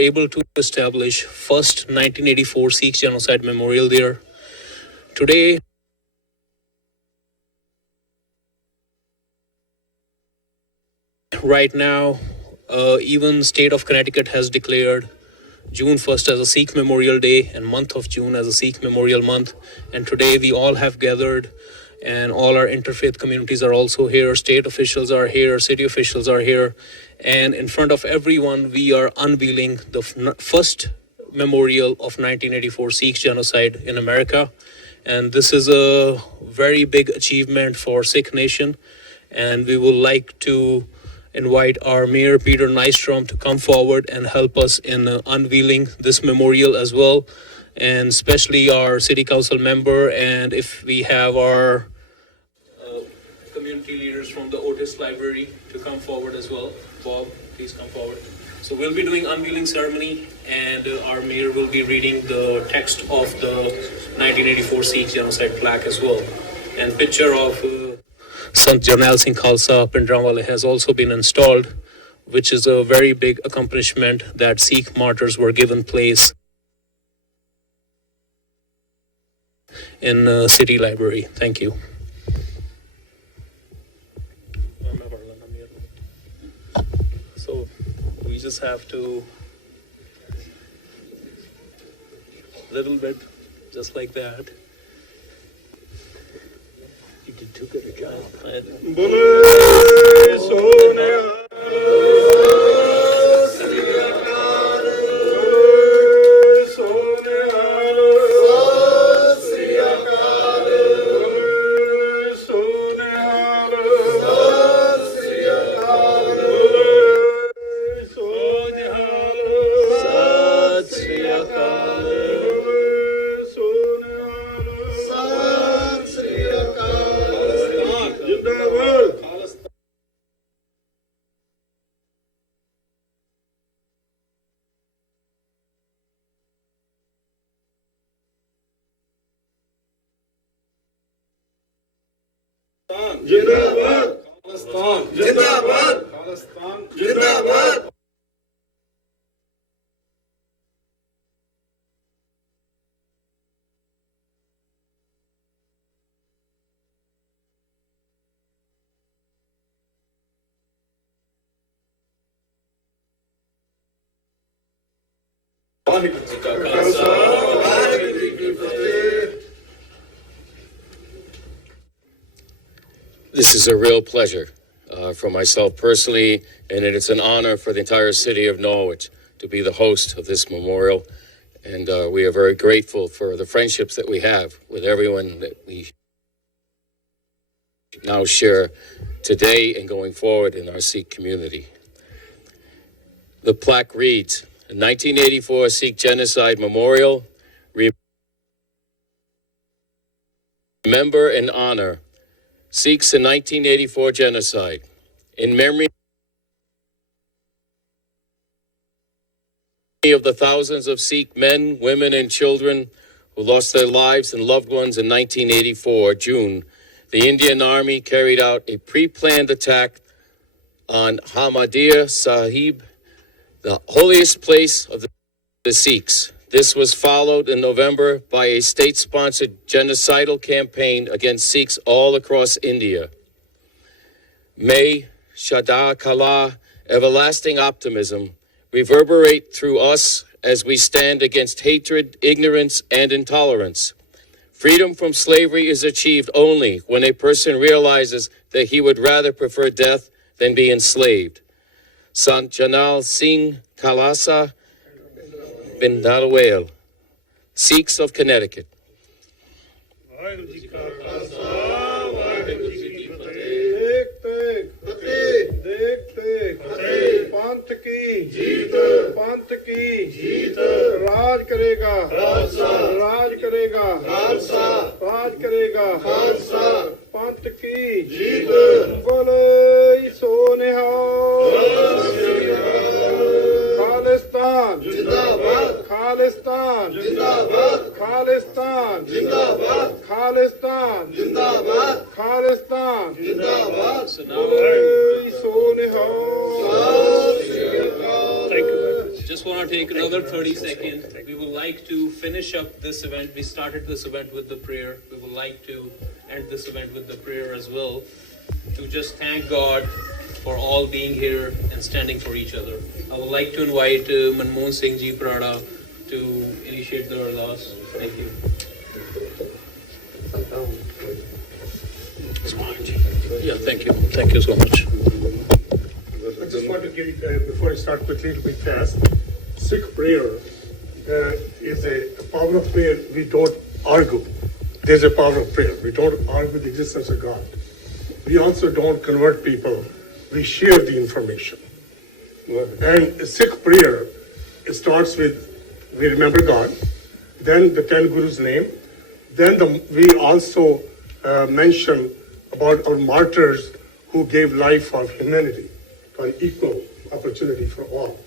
able to establish first 1984 Sikh Genocide Memorial there. Today, right now, even state of Connecticut has declared June 1st as a Sikh Memorial Day and month of June as a Sikh Memorial Month. And today we all have gathered, and all our interfaith communities are also here. State officials are here, city officials are here. And in front of everyone, we are unveiling the first memorial of 1984 Sikh Genocide in America. And this is a very big achievement for Sikh nation. And we would like to invite our Mayor Peter Nystrom to come forward and help us in unveiling this memorial as well, and especially our City Council member, and if we have our community leaders from the Otis Library to come forward as well. Bob, please come forward. So we'll be doing unveiling ceremony, and our Mayor will be reading the text of the 1984 Sikh Genocide plaque as well. And picture of Sant Jarnail Singh Khalsa Pindranwale has also been installed, which is a very big accomplishment that Sikh martyrs were given place in City Library. Thank you. So we just have to little bit, just like that. You did too good a job. Jindabad! Khalistan! Jindabad! Khalistan! Jindabad! This is a real pleasure for myself personally, and it's an honor for the entire city of Norwich to be the host of this memorial. And we are very grateful for the friendships that we have with everyone that we now share today and going forward in our Sikh community. The plaque reads, 1984 Sikh Genocide Memorial, remember and honor Sikhs in 1984 genocide, in memory of the thousands of Sikh men, women, and children who lost their lives and loved ones in 1984 June. The Indian Army carried out a pre-planned attack on Ahmadiyya Sahib, the holiest place of the Sikhs. This was followed in November by a state-sponsored genocidal campaign against Sikhs all across India. May Shada Kala, everlasting optimism, reverberate through us as we stand against hatred, ignorance, and intolerance. Freedom from slavery is achieved only when a person realizes that he would rather prefer death than be enslaved. Sant Jarnail Singh Khalsa Pindranwale, Sikhs of Connecticut. पंथ की जीत, पंथ की जीत, राज करेगा खालसा, राज करेगा खालसा, राज करेगा खालसा, पंथ की जीत, बोले सो निहाल, खालिस्तान जिंदाबाद, खालिस्तान जिंदाबाद, खालिस्तान जिंदाबाद, खालिस्तान जिंदाबाद, खालिस्तान जिंदाबाद, बोले सो निहाल. Just want now take another 30 seconds. We would like to finish up this event. We started this event with the prayer. We would like to end this event with the prayer as well, to just thank God for all being here and standing for each other. I would like to invite Manmohan Singh Ji Prada to initiate the ardas. Thank you. Yeah, thank you. Thank you so much. I just want to give, before I start quickly to be fast, Sikh prayer is a power of prayer. We don't argue. There's a power of prayer. We don't argue the existence of God. We also don't convert people. We share the information. And Sikh prayer, it starts with, we remember God, then the 10 Gurus' name, then we also mention about our martyrs who gave life for humanity, for an equal opportunity for all.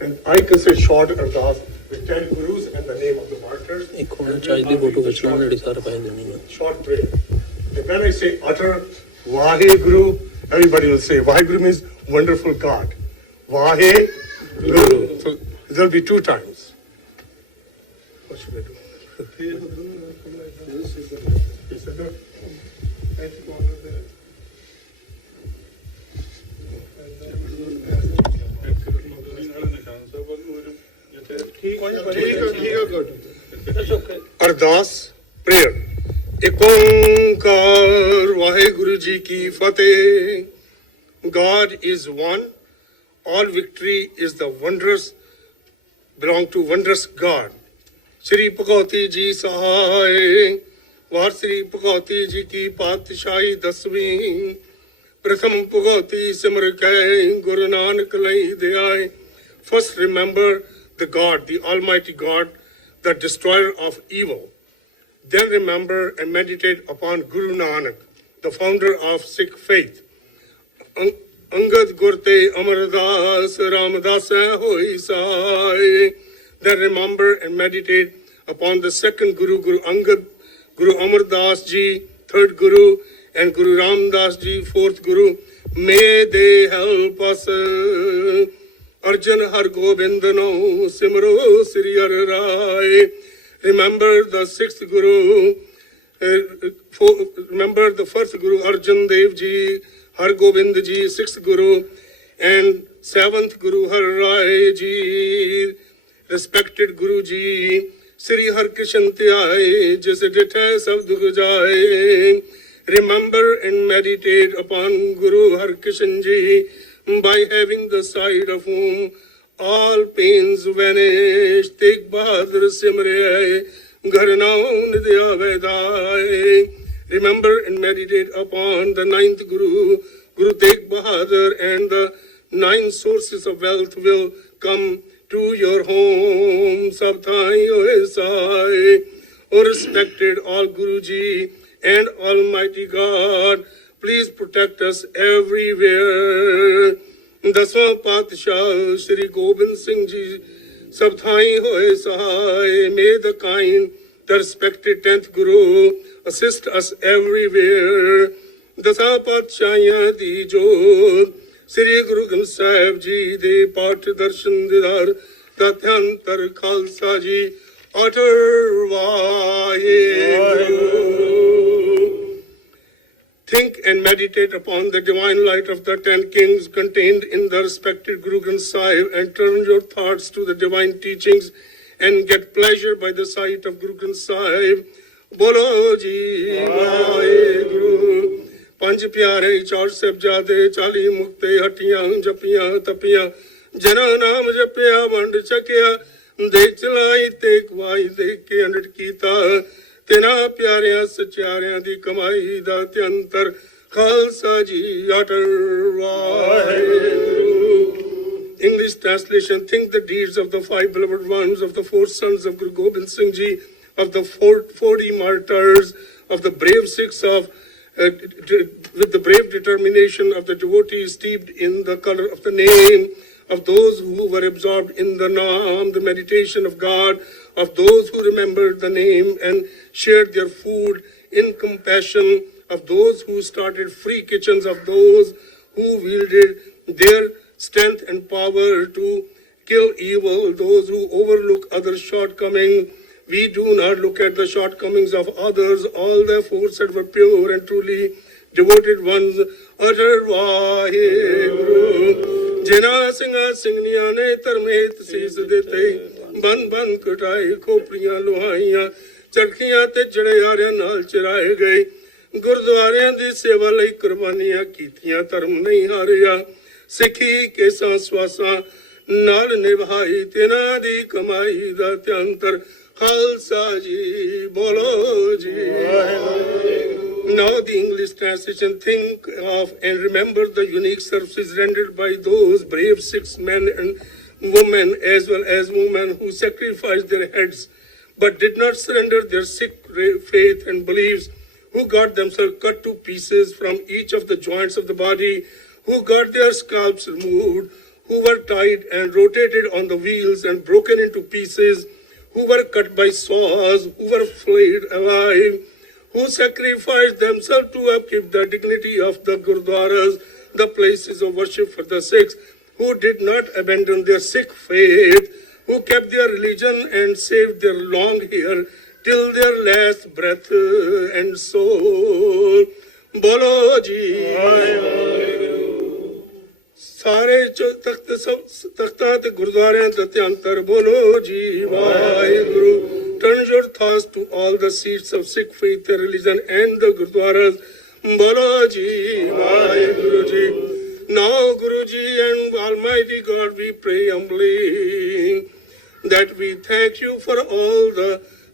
And I can say short ardas with 10 Gurus and the name of the martyrs. Short prayer. And when I say utter Vaheguru, everybody will say Vaheguru means wonderful God. Vaheguru. So there'll be 2 times. What should I do? Ardas prayer एक ओंकार वाहेगुरु जी की फतेह God is one, all victory is the wondrous, belong to wondrous God. Shri Bhagwati जी सहाय वार श्री भगवती जी की पातशाही 10वीं प्रथम भगवती सिमर कै गुरु नानक लई दे आए. First remember the God, the Almighty God, the destroyer of evil. Then remember and meditate upon Guru Nanak, the founder of Sikh faith. Angad Gurte Amardas Ramdas Hoi Sai. Then remember and meditate upon the second Guru, Guru Angad, Guru Amar Das Ji, third Guru, and Guru Ram Das Ji, fourth Guru. May they help us. Arjan Har Govindano Simro Sri Har Rai. Remember the sixth Guru. Remember the first Guru Arjan Dev Ji, Har Gobind Ji, sixth Guru, and seventh Guru Har Rai Ji. Respected Guru Ji, Sri Har Krishan Tyai, Jis Dithe Sab Dukh Jaye. Remember and meditate upon Guru Har Krishan Ji, by having the sight of whom all pains vanish. Tegh Bahadur Simre, Gharnaun Nidya Vedai. Remember and meditate upon the ninth Guru, Guru Tegh Bahadur, and the 9 sources of wealth will come to your home. Sabthai Oesai. O respected all Guruji and Almighty God, please protect us everywhere. Daswa Patshah Shri Gobind Singh Ji, Sabthai Hoye Sahai. May the kind, the respected 10th Guru assist us everywhere. Dasa Patshahyan Di Jod, Sri Guru Granth Sahib Ji De Path Darshan Didar, Tatyantar Khalsa Ji, utter Vaheguru. Think and meditate upon the divine light of the 10 kings contained in the respected Guru Granth Sahib, and turn your thoughts to the divine teachings and get pleasure by the sight of Guru Granth Sahib. Bolo Ji Vaheguru. Panj Pyare, 4 Sahibzade, 40 Mukte, Hatiyan, Japiyan, Tapiyan, Jana Naam Japya, Vand Chakya, Dekh Chalai, Tekh Vai, Dekh Ke Andat Kita. Tena pyaryan sachaaryan di kamai da tyantar Khalsa Ji utter Vaheguru. English translation. Think the deeds of the 5 beloved ones, of the 4 sons of Guru Gobind Singh Ji, of the 40 martyrs, of the brave Sikhs of with the brave determination of the devotees steeped in the color of the name, of those who were absorbed in the Naam, the meditation of God, of those who remembered the name and shared their food in compassion, of those who started free kitchens, of those who wielded their strength and power to kill evil, those who overlook others' shortcomings. We do not look at the shortcomings of others. All their forces were pure and truly devoted ones. Utter Vaheguru. ਜਿਨ੍ਹਾਂ ਸਿੰਘਾਂ ਸਿੰਘਣੀਆਂ ਨੇ ਧਰਮੇਤ ਸੀਸ ਦਿੱਤੇ ਬੰਨ ਬੰਨ ਕਟਾਏ ਖੋਪੜੀਆਂ ਲੁਹਾਈਆਂ ਚਰਖੀਆਂ ਤੇ ਜੜਿਆਰਿਆਂ ਨਾਲ ਚਰਾਏ ਗਏ ਗੁਰਦੁਆਰਿਆਂ ਦੀ ਸੇਵਾ ਲਈ ਕੁਰਬਾਨੀਆਂ ਕੀਤੀਆਂ ਧਰਮ ਨਹੀਂ ਹਾਰਿਆ ਸਿੱਖੀ ਕੇਸਾਂ ਸਵਾਸਾਂ ਨਾਲ ਨਿਭਾਈ ਤਿਨਾਂ ਦੀ ਕਮਾਈ ਦਾ ਧਿਆੰਤਰ ਖਾਲਸਾ ਜੀ ਬੋਲੋ ਜੀ Now the English translation, think of and remember the unique services rendered by those brave Sikh men and women as well as women who sacrificed their heads but did not surrender their Sikh faith and beliefs, who got themselves cut to pieces from each of the joints of the body, who got their scalps removed, who were tied and rotated on the wheels and broken into pieces, who were cut by saws, who were flayed alive, who sacrificed themselves to upkeep the dignity of the gurdwaras, the places of worship for the Sikhs, who did not abandon their Sikh faith, who kept their religion and saved their long hair till their last breath and soul. Bolo ji. ਸਾਰੇ ਤਖਤਾਂ ਤੇ ਗੁਰਦੁਆਰਿਆਂ ਦਾ ਧਿਆੰਤਰ ਬੋਲੋ ਜੀ Waheguru. Turn your thoughts to all the seats of Sikh faith and religion and the gurdwaras. Bolo ji Vaheguru ji. Now Guru ji and Almighty God, we pray humbly that we thank you for all the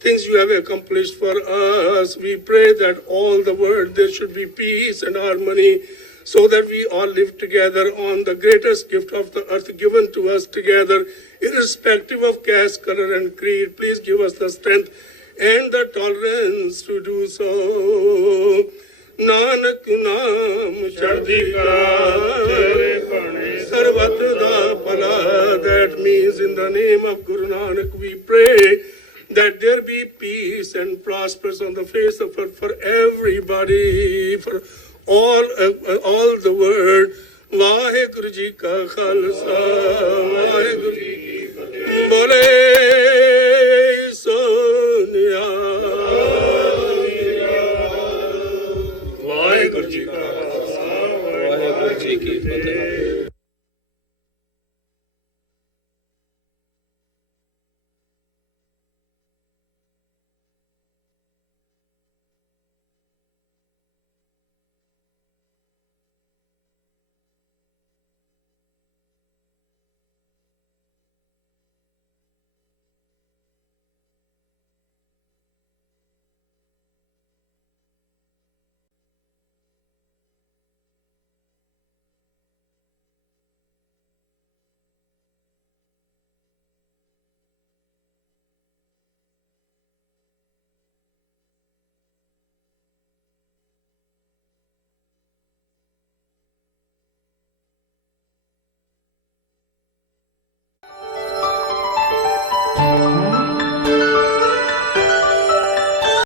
things you have accomplished for us. We pray that all the world there should be peace and harmony, so that we all live together on the greatest gift of the earth given to us together, irrespective of caste, color, and creed. Please give us the strength and the tolerance to do so. Nanak naam chardhi kala sarvat da pala. That means in the name of Guru Nanak we pray that there be peace and prosperous on the face of earth for everybody, for all the world. Vaheguru ji ka khalsa, Vaheguru ji ki fateh. Bole